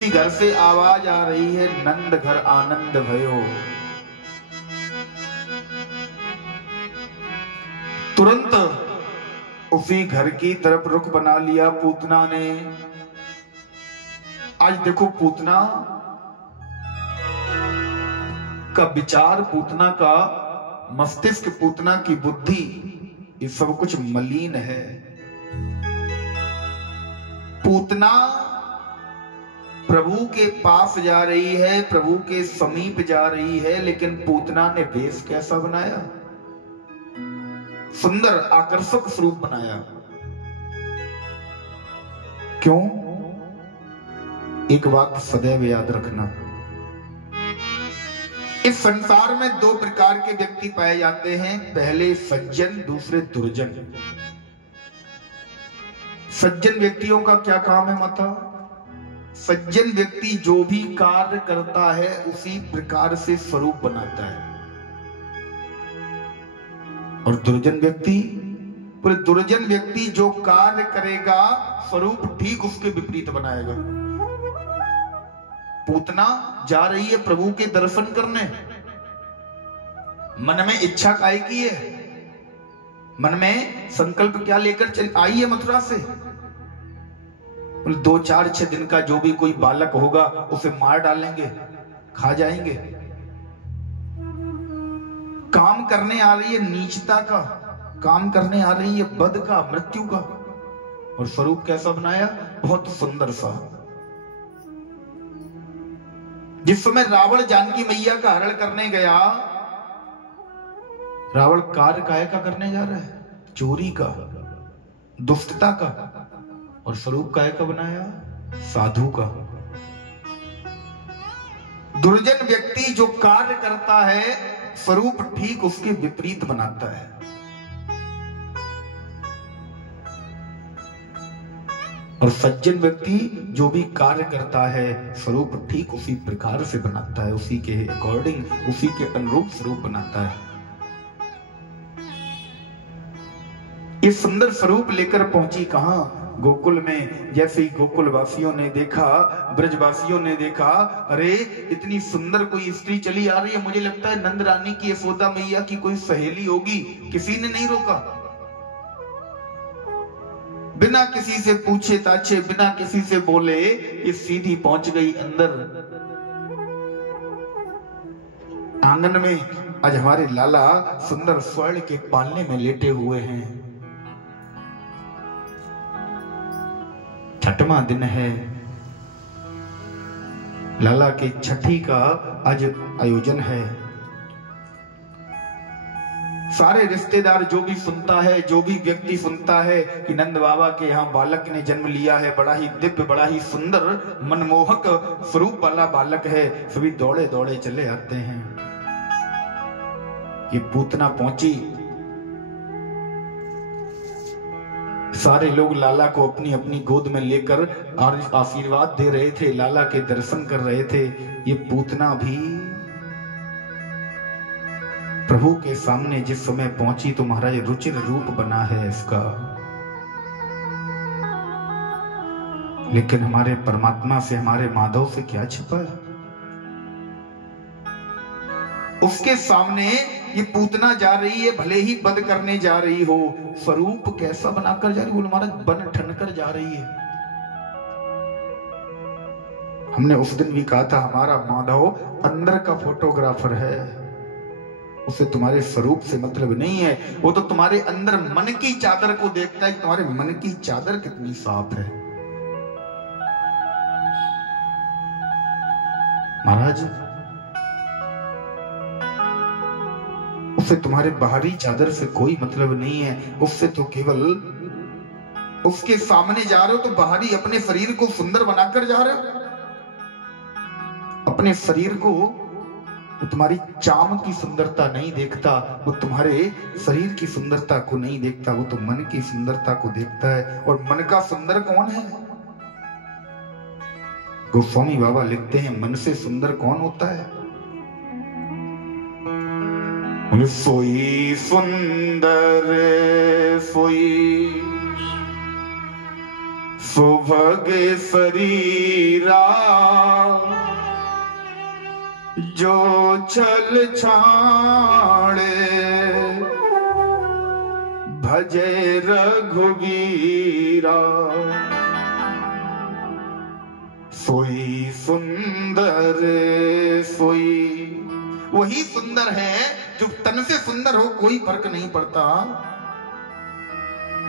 घर से आवाज आ रही है, नंद घर आनंद भयो। तुरंत उसी घर की तरफ रुख बना लिया पूतना ने। आज देखो पूतना का विचार, पूतना का मस्तिष्क, पूतना की बुद्धि, ये सब कुछ मलिन है। पूतना प्रभु के पास जा रही है, प्रभु के समीप जा रही है, लेकिन पूतना ने वेश कैसा बनाया? सुंदर आकर्षक स्वरूप बनाया। क्यों? एक बात सदैव याद रखना, इस संसार में दो प्रकार के व्यक्ति पाए जाते हैं, पहले सज्जन, दूसरे दुर्जन। सज्जन व्यक्तियों का क्या काम है माता? सज्जन व्यक्ति जो भी कार्य करता है उसी प्रकार से स्वरूप बनाता है, और दुर्जन व्यक्ति, पर दुर्जन व्यक्ति जो कार्य करेगा स्वरूप ठीक उसके विपरीत बनाएगा। पूतना जा रही है प्रभु के दर्शन करने, मन में इच्छा काय की है, मन में संकल्प क्या लेकर चल आई है मथुरा से? 2-4-6 दिन का जो भी कोई बालक होगा उसे मार डालेंगे, खा जाएंगे। काम करने आ रही है नीचता का, काम करने आ रही है बद का, मृत्यु का, और स्वरूप कैसा बनाया? बहुत सुंदर सा। जिस समय रावण जानकी मैया का हरण करने गया, रावण कार्य काय का करने जा रहा है? चोरी का, दुष्टता का, और स्वरूप काय का बनाया? साधु का। दुर्जन व्यक्ति जो कार्य करता है स्वरूप ठीक उसके विपरीत बनाता है। और सज्जन व्यक्ति जो भी कार्य करता है स्वरूप ठीक उसी प्रकार से बनाता है, उसी के अकॉर्डिंग, उसी के अनुरूप स्वरूप बनाता है। ये सुंदर स्वरूप लेकर पहुंची कहां? गोकुल में। जैसे ही गोकुल वासियों ने देखा, ब्रजवासियों ने देखा, अरे इतनी सुंदर कोई स्त्री चली आ रही है, मुझे लगता है नंद रानी की, यशोदा मैया की कोई सहेली होगी। किसी ने नहीं रोका, बिना किसी से पूछे ताछे, बिना किसी से बोले, ये सीधी पहुंच गई अंदर आंगन में। आज हमारे लाला सुंदर स्वर्ण के पालने में लेटे हुए हैं। छठवां दिन है, लाला के छठी का आज आयोजन है। सारे रिश्तेदार जो भी सुनता है, जो भी व्यक्ति सुनता है कि नंद बाबा के यहाँ बालक ने जन्म लिया है, बड़ा ही दिव्य, बड़ा ही सुंदर मनमोहक स्वरूप वाला बालक है, सभी दौड़े दौड़े चले आते हैं। ये पूतना पहुंची, सारे लोग लाला को अपनी अपनी गोद में लेकर आशीर्वाद दे रहे थे, लाला के दर्शन कर रहे थे। ये पूतना भी प्रभु के सामने जिस समय पहुंची तो महाराज रुचिर रूप बना है इसका। लेकिन हमारे परमात्मा से, हमारे माधव से क्या छिपा है? उसके सामने ये पूतना जा रही है, भले ही बद करने जा रही हो, स्वरूप कैसा बनाकर जा रही है? बोले महाराज बन ठन कर जा रही है। हमने उस दिन भी कहा था हमारा माधव अंदर का फोटोग्राफर है, उसे तुम्हारे स्वरूप से मतलब नहीं है, वो तो तुम्हारे अंदर मन की चादर को देखता है, तुम्हारे मन की चादर कितनी साफ है। महाराज उससे तुम्हारे बाहरी चादर से कोई मतलब नहीं है, उससे तो केवल उसके सामने जा रहे हो तो बाहरी अपने शरीर को सुंदर बनाकर जा रहे हो। अपने शरीर को वो तुम्हारी चाम की सुंदरता नहीं देखता, वो तुम्हारे शरीर की सुंदरता को नहीं देखता, वो तो मन की सुंदरता को देखता है। और मन का सुंदर कौन है? गोस्वामी बाबा लिखते हैं मन से सुंदर कौन होता है? सोई सुंदर सोई सुभग शरीरा जो छल छाड़े भजे रघुवीरा, सोई सुंदर सोई। वही सुंदर है जो तन से सुंदर हो, कोई फर्क नहीं पड़ता।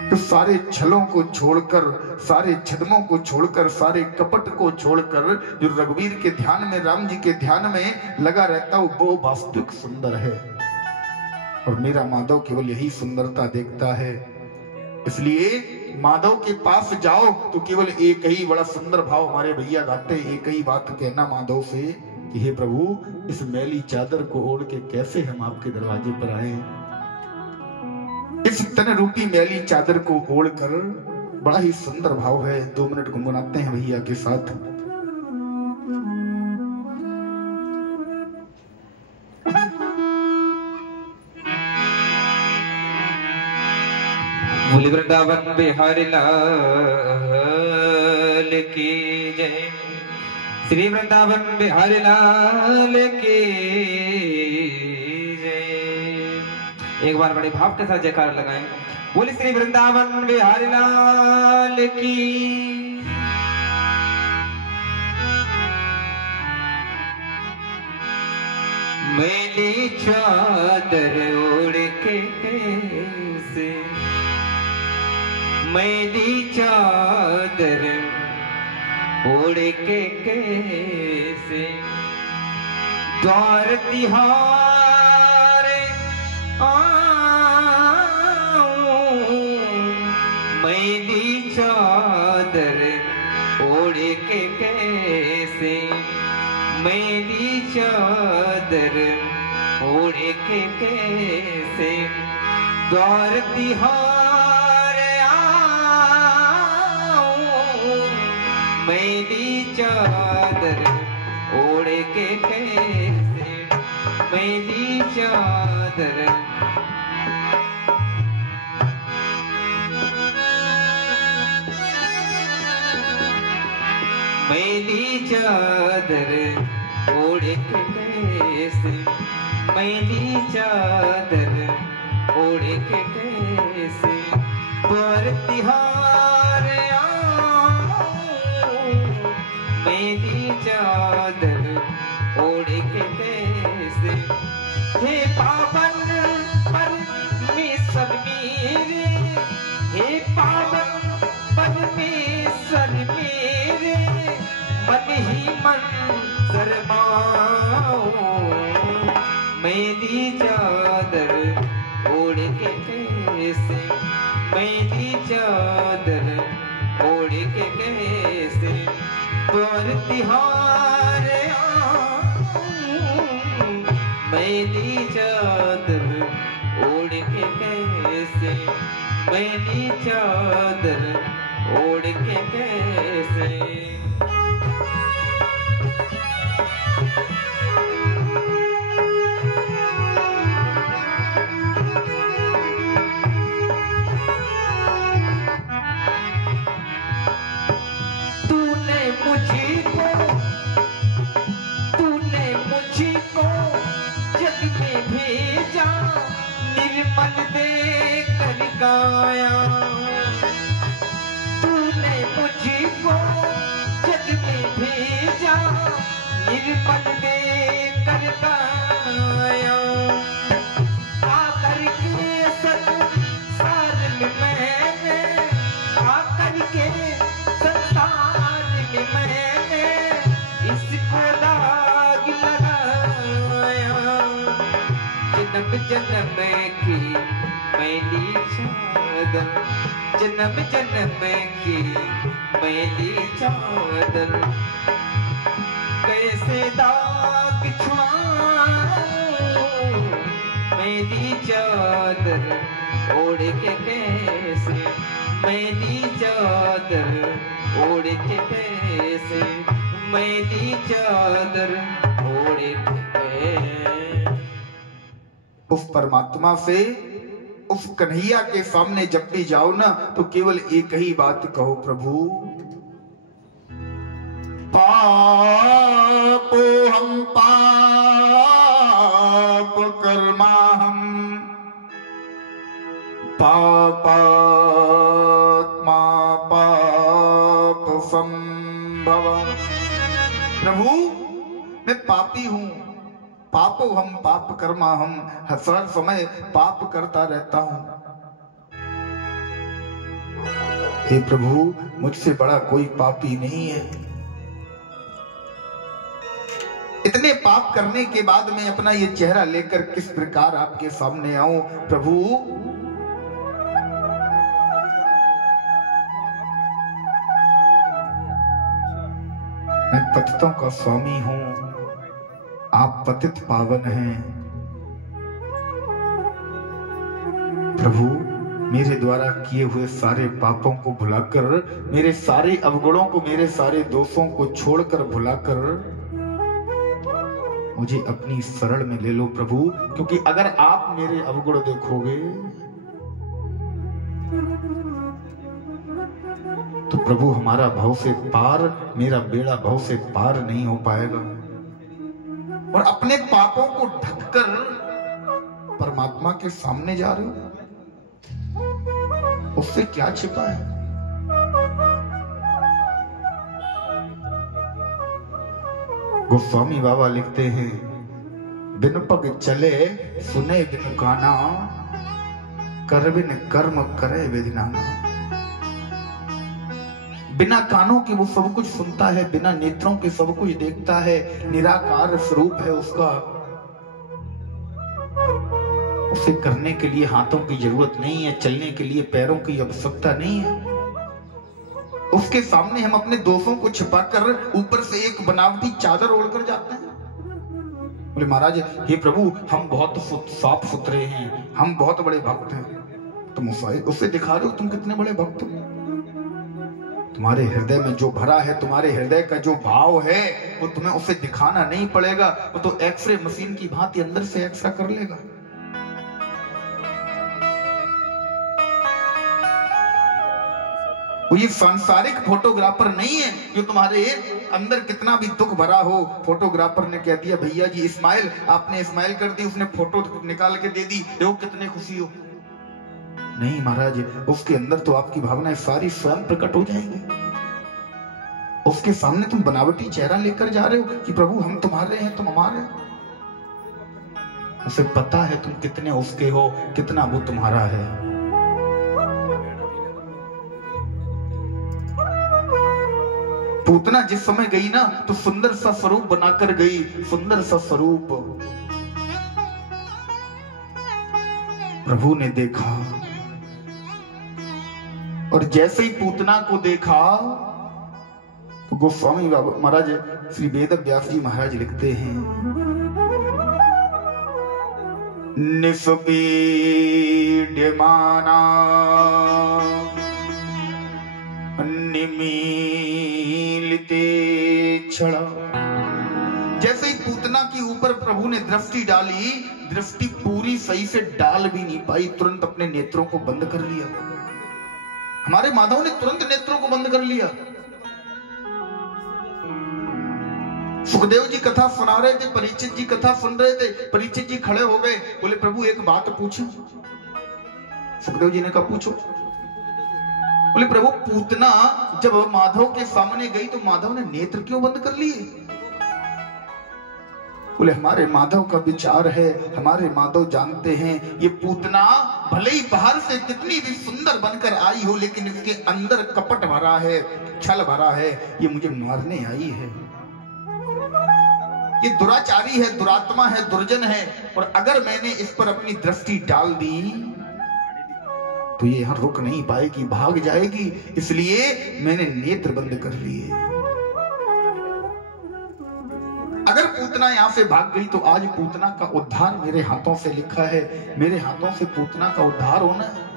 तो सारे छलों को छोड़कर, सारे छद्मों को छोड़कर, सारे कपट को छोड़कर जो रघुवीर के ध्यान में, राम जी के ध्यान में लगा रहता है, वो वास्तविक सुंदर है। और मेरा माधव केवल यही सुंदरता देखता है। इसलिए माधव के पास जाओ तो केवल एक ही बड़ा सुंदर भाव हमारे भैया गाते, एक ही बात कहना माधव से कि हे प्रभु, इस मैली चादर को ओढ़ के कैसे हम आपके दरवाजे पर आए। इस तन रूपी मैली चादर को ओढ़कर बड़ा ही सुंदर भाव है। 2 मिनट गुनगुनाते हैं भैया के साथ। बोले वृंदावन बिहारी लाल की जय, श्री वृंदावन बिहारी लाल की जय। एक बार बड़े भाव के साथ जयकार लगाएं। बोले श्री वृंदावन बिहारी लाल की। मैली चादर ओढ़ के कैसे, मैली चादर ओढ़ के कैसे द्वार तिहारे आऊं। मैली चादर ओढ़ के कैसे, मैली चादर ओढ़ के कैसे द्वार तिहारे आऊं। मैली चादर ओढ़ के कैसे, मैली चादर मैली चादर ओढ़ के कैसे, मैली चादर ओढ़ के कैसे द्वार तिहार आऊं। मैली चादर ओढ़ के कैसे, हे पावन परमेश्वर मेरे, हे पावन परमेश्वर मेरे, मन ही मन शर्माऊं। मैली चादर ओढ़ के कैसे, मैली चादर ओढ़ के कैसे द्वार तिहार आऊं। मैली चादर ओढ़ के कैसे, मैली चादर ओढ़ के कैसे। निर्मल देकर गाया, तूने मुझको जग में भेजा, निर्मल देकर गाया। आकर के संसार में मैंने, आकर के संसार में मैंने इसको दाग लगाया। जन्म जन्म की मैली चादर, जन्म जन्म की मैली चादर कैसे दाग छुड़ाऊं। मैली चादर ओढ़ के कैसे, मैली चादर ओढ़ के कैसे, मैली चादर ओढ़ के कैसे। उस परमात्मा से, उस कन्हैया के सामने जब भी जाओ ना तो केवल एक ही बात कहो, प्रभु पापो हम पाप प्रभु मैं पापी हूं, पापो हम पाप कर्मा हम, हर समय पाप करता रहता हूं। हे प्रभु मुझसे बड़ा कोई पापी नहीं है। इतने पाप करने के बाद मैं अपना ये चेहरा लेकर किस प्रकार आपके सामने आऊं प्रभु। मैं पतितों का स्वामी हूं, आप पतित पावन हैं। प्रभु मेरे द्वारा किए हुए सारे पापों को भुलाकर, मेरे सारे अवगुणों को, मेरे सारे दोषों को छोड़कर भुलाकर मुझे अपनी शरण में ले लो प्रभु। क्योंकि अगर आप मेरे अवगुण देखोगे तो प्रभु हमारा भव से पार, मेरा बेड़ा भव से पार नहीं हो पाएगा। और अपने पापों को ढककर परमात्मा के सामने जा रहे हो, उससे क्या छिपा है? गोस्वामी बाबा लिखते हैं, बिन पग चले सुने बिन काना, कर बिन कर्म करे विधिनाना। बिना कानों के वो सब कुछ सुनता है, बिना नेत्रों के सब कुछ देखता है, निराकार स्वरूप है उसका। उसे करने के लिए हाथों की जरूरत नहीं है, चलने के लिए पैरों की आवश्यकता नहीं है। उसके सामने हम अपने दोषों को छिपाकर ऊपर से एक बनावटी चादर ओढ़कर जाते हैं। बोले महाराज हे प्रभु हम बहुत साफ सुथरे हैं, हम बहुत बड़े भक्त हैं। तुम उससे दिखा रहे हो तुम कितने बड़े भक्त हो। तुम्हारे हृदय में जो भरा है, तुम्हारे हृदय का जो भाव है, वो तुम्हें उसे दिखाना नहीं पड़ेगा। वो तो एक्सरे मशीन की भांति अंदर से एक्सरा कर लेगा। वो ये सांसारिक फोटोग्राफर नहीं है जो तुम्हारे अंदर कितना भी दुख भरा हो, फोटोग्राफर ने कह दिया भैया जी स्माइल, आपने स्माइल कर दी, उसने फोटो निकाल के दे दी, देखो कितने खुशी हो। नहीं महाराज, उसके अंदर तो आपकी भावनाएं सारी स्वयं प्रकट हो जाएंगी। उसके सामने तुम बनावटी चेहरा लेकर जा रहे हो कि प्रभु हम तुम्हारे हैं, तुम हमारे हो। उसे पता है तुम कितने उसके हो, कितना वो तुम्हारा है। पूतना जिस समय गई ना तो सुंदर सा स्वरूप बनाकर गई, सुंदर सा स्वरूप। प्रभु ने देखा और जैसे ही पूतना को देखा तो गोस्वामी महाराज श्री वेद व्यास जी महाराज लिखते हैं, निस्पीड्यमाना निमीलिते क्षण। जैसे ही पूतना के ऊपर प्रभु ने दृष्टि डाली, दृष्टि पूरी सही से डाल भी नहीं पाई, तुरंत अपने नेत्रों को बंद कर लिया। हमारे माधव ने तुरंत नेत्रों को बंद कर लिया। सुखदेव जी कथा सुना रहे थे, परीक्षित जी कथा सुन रहे थे। परीक्षित जी खड़े हो गए, बोले प्रभु एक बात पूछूं। सुखदेव जी ने कहा पूछो। बोले प्रभु पूतना जब माधव के सामने गई तो माधव ने नेत्र क्यों बंद कर लिए? बोले हमारे माधव का विचार है, हमारे माधव जानते हैं ये पूतना भले ही बाहर से कितनी भी सुंदर बनकर आई हो, लेकिन इसके अंदर कपट भरा है, छल भरा है, ये मुझे मारने आई है। ये दुराचारी है, दुरात्मा है, दुर्जन है, और अगर मैंने इस पर अपनी दृष्टि डाल दी तो ये यहां रुक नहीं पाएगी, भाग जाएगी, इसलिए मैंने नेत्र बंद कर लिए। अगर पूतना यहां से भाग गई तो आज पूतना का उद्धार मेरे हाथों से लिखा है, मेरे हाथों से पूतना का उद्धार होना है।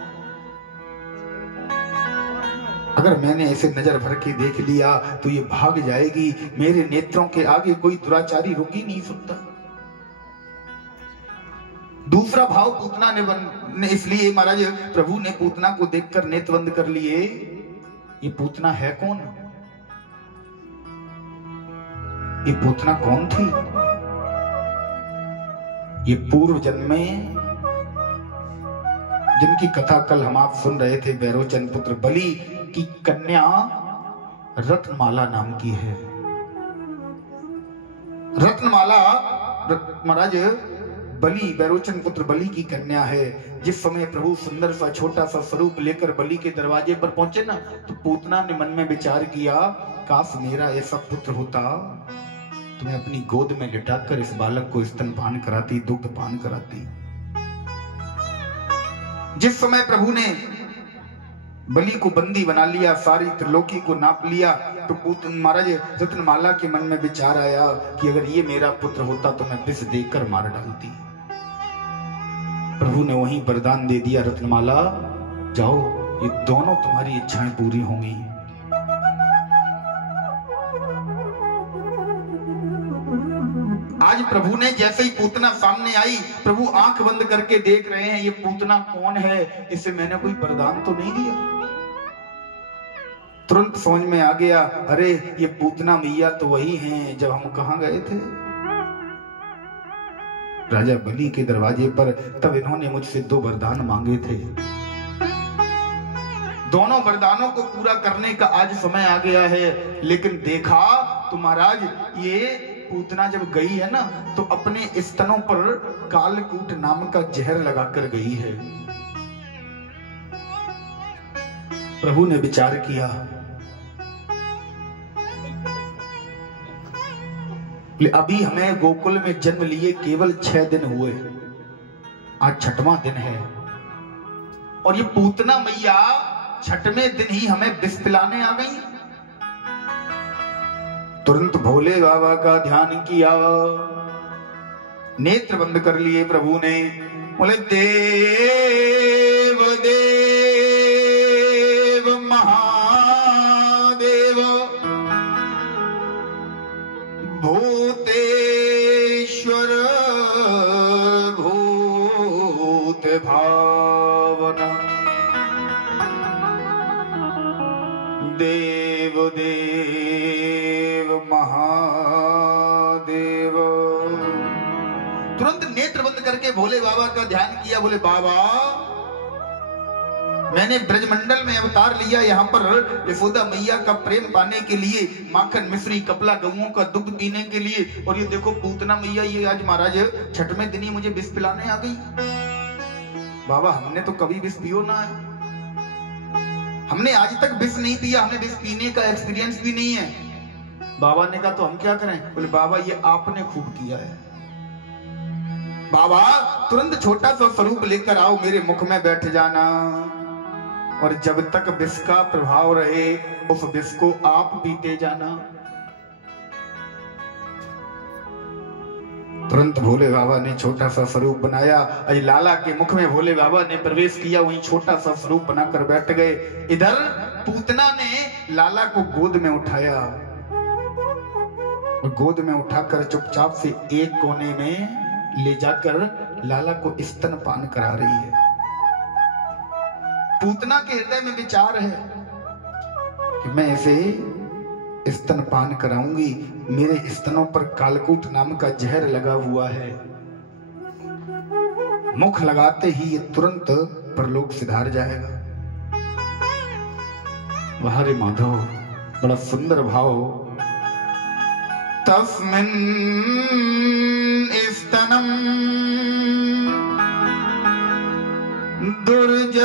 अगर मैंने ऐसे नजर भर के देख लिया तो ये भाग जाएगी, मेरे नेत्रों के आगे कोई दुराचारी रुक ही नहीं सकता। दूसरा भाव पूतना ने इसलिए महाराज प्रभु ने पूतना को देखकर नेत्र बंद कर लिए। ये पूतना है कौन? ये पूतना कौन थी? ये पूर्व जन्म में जिनकी कथा कल हम आप सुन रहे थे, बैरोचन पुत्र बलि की कन्या रत्नमाला नाम की है। रत्नमाला महाराज बलि बैरोचन पुत्र बलि की कन्या है। जिस समय प्रभु सुंदर सा छोटा सा स्वरूप लेकर बलि के दरवाजे पर पहुंचे ना, तो पूतना ने मन में विचार किया, काश मेरा ऐसा पुत्र होता तो मैं अपनी गोद में लिटाकर इस बालक को स्तनपान कराती, दुग्ध पान कराती। जिस समय प्रभु ने बलि को बंदी बना लिया, सारी त्रिलोकी को नाप लिया, तो महाराज रत्नमाला के मन में विचार आया कि अगर ये मेरा पुत्र होता तो मैं विष देकर मार डालती। प्रभु ने वहीं वरदान दे दिया, रत्नमाला जाओ, ये दोनों तुम्हारी इच्छाएं पूरी होंगी। आज प्रभु ने जैसे ही पूतना सामने आई, प्रभु आंख बंद करके देख रहे हैं, ये पूतना कौन है, इसे मैंने कोई वरदान तो नहीं दिया। तुरंत समझ में आ गया, अरे ये पूतना मैया तो वही हैं जब हम कहां गए थे, राजा बलि के दरवाजे पर। तब इन्होंने मुझसे 2 वरदान मांगे थे, दोनों वरदानों को पूरा करने का आज समय आ गया है। लेकिन देखा तो महाराज ये पूतना जब गई है ना, तो अपने स्तनों पर कालकूट नाम का जहर लगाकर गई है। प्रभु ने विचार किया, अभी हमें गोकुल में जन्म लिए केवल 6 दिन हुए, आज 6वां दिन है, और ये पूतना मैया 6वें दिन ही हमें विष पिलाने आ गई। तुरंत भोले बाबा का ध्यान किया, नेत्र बंद कर लिए प्रभु ने, बोले देव देव महादेव भूतेश्वर भूत भावना देव देव महादेव। तुरंत नेत्र बंद करके भोले बाबा का ध्यान किया, बोले बाबा मैंने ब्रजमंडल में अवतार लिया, यहाँ पर यशोदा मैया का प्रेम पाने के लिए, माखन मिश्री कपला गऊओं का दुग्ध पीने के लिए, और ये देखो पूतना मैया ये आज महाराज 6वें दिन ही मुझे विष पिलाने आ गई। बाबा हमने तो कभी विष पियो ना है, हमने आज तक विष नहीं पिया, हमें विष पीने का एक्सपीरियंस भी नहीं है। बाबा ने कहा तो हम क्या करें, बोले बाबा ये आपने खूब किया है। बाबा तुरंत छोटा सा स्वरूप लेकर आओ, मेरे मुख में बैठ जाना, और जब तक विष का प्रभाव रहे उस विष को आप पीते जाना। तुरंत भोले बाबा ने छोटा सा स्वरूप बनाया, अज लाला के मुख में भोले बाबा ने प्रवेश किया, वहीं छोटा सा स्वरूप बनाकर बैठ गए। इधर पूतना ने लाला को गोद में उठाया, और गोद में उठाकर चुपचाप से एक कोने में ले जाकर लाला को स्तनपान करा रही है। पूतना के हृदय में विचार है कि मैं इसे स्तनपान कराऊंगी, मेरे स्तनों पर कालकूट नाम का जहर लगा हुआ है, मुख लगाते ही ये तुरंत परलोक सिधार जाएगा। हरे माधव बड़ा सुंदर भाव, तस्मिन् स्तनम दुर्जर्वील्यमाणम्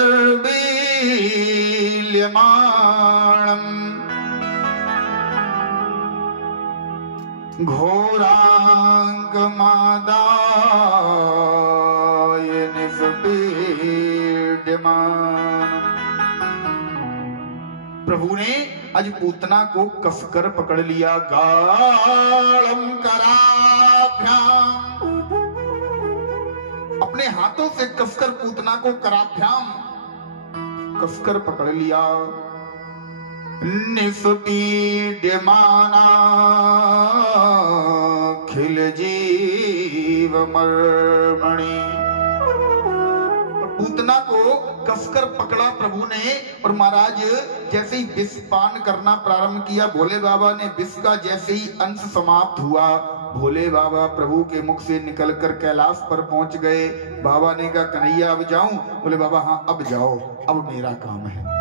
घोरांगमादाय निष्पीड्यमानम्। प्रभु ने आज पूतना को कसकर पकड़ लिया, गाढ़ं कराभ्याम, अपने हाथों से कसकर पूतना को कराभ्याम कसकर पकड़ लिया। निष्पीड्यमाना खिल जीव मर्मणि, पूतना को कसकर पकड़ा प्रभु ने, और महाराज जैसे ही विष पान करना प्रारंभ किया, भोले बाबा ने विष का जैसे ही अंश समाप्त हुआ, भोले बाबा प्रभु के मुख से निकलकर कैलाश पर पहुंच गए। बाबा ने कहा कन्हैया अब जाऊं? बोले बाबा हाँ अब जाओ, अब मेरा काम है।